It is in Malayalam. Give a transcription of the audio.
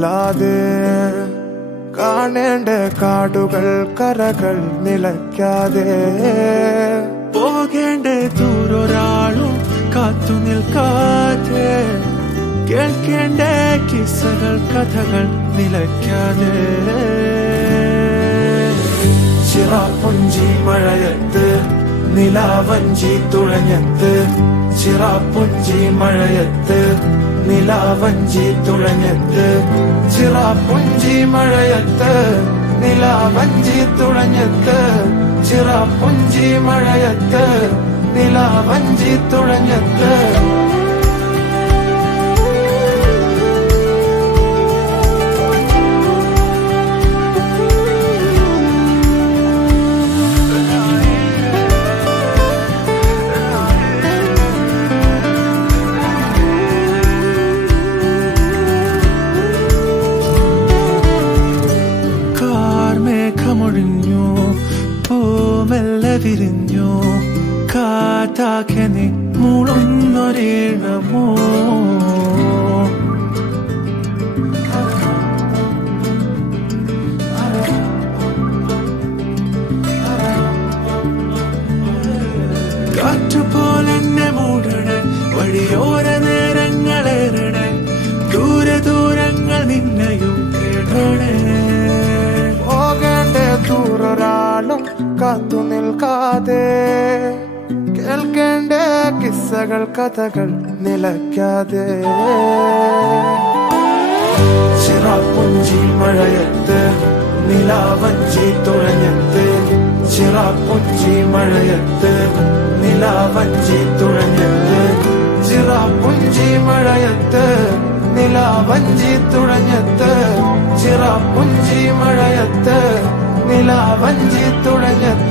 ചൊല്ലാതെ കാണേണ്ട കാടുകൾ കരകൾ നിലയ്ക്കാതെ പോകേണ്ട ദൂരൊരാളും കാത്തു നിൽക്കാതെ കേൾക്കേണ്ട കിസ്സകൾ കഥകൾ നിലയ്ക്കാതെ ചിറാപ്പുഞ്ചി മഴയത്ത് നിലാവഞ്ചി തുഴഞ്ഞത്ത് ചിറാപ്പുഞ്ചി മഴയത്ത് നിലാവഞ്ചി തുഴഞ്ഞത്ത് ചിറാപ്പുഞ്ചി മഴയത്ത് നിലാവഞ്ചി തുഴഞ്ഞത്ത് ചിറാപ്പുഞ്ചി മഴയത്ത് നിലാവഞ്ചി തുഴഞ്ഞത്ത് മേഘമൊഴിഞ്ഞു പൂമെല്ലെ വിരിഞ്ഞു കാറ്റാകെ നീ മൂളുന്നൊരീണമോ കാറ്റുപോലെന്നെ മൂടണേ വഴിയോര നേരങ്ങളേറണേ ദൂരെ ദൂരങ്ങൾ നിന്നെയും കേടണേ ദൂരൊരാളും കാത്തു നിൽക്കാതെ കേൾക്കേണ്ട കിസ്സകൾ കഥകൾ നിലയ്ക്കാതെ ചിറാപ്പുഞ്ചി മഴയത്ത് നിലാവഞ്ചി തുഴഞ്ഞത്ത് ചിറാപ്പുഞ്ചി മഴയത്ത് നിലാവഞ്ചി തുഴഞ്ഞത്ത് ചിറാപ്പുഞ്ചി മഴയത്ത് നിലാവഞ്ചി തുഴഞ്ഞത്ത് ചിറാപ്പുഞ്ചി മഴയത്ത് നിലാവഞ്ചി തുഴഞ്ഞത്ത്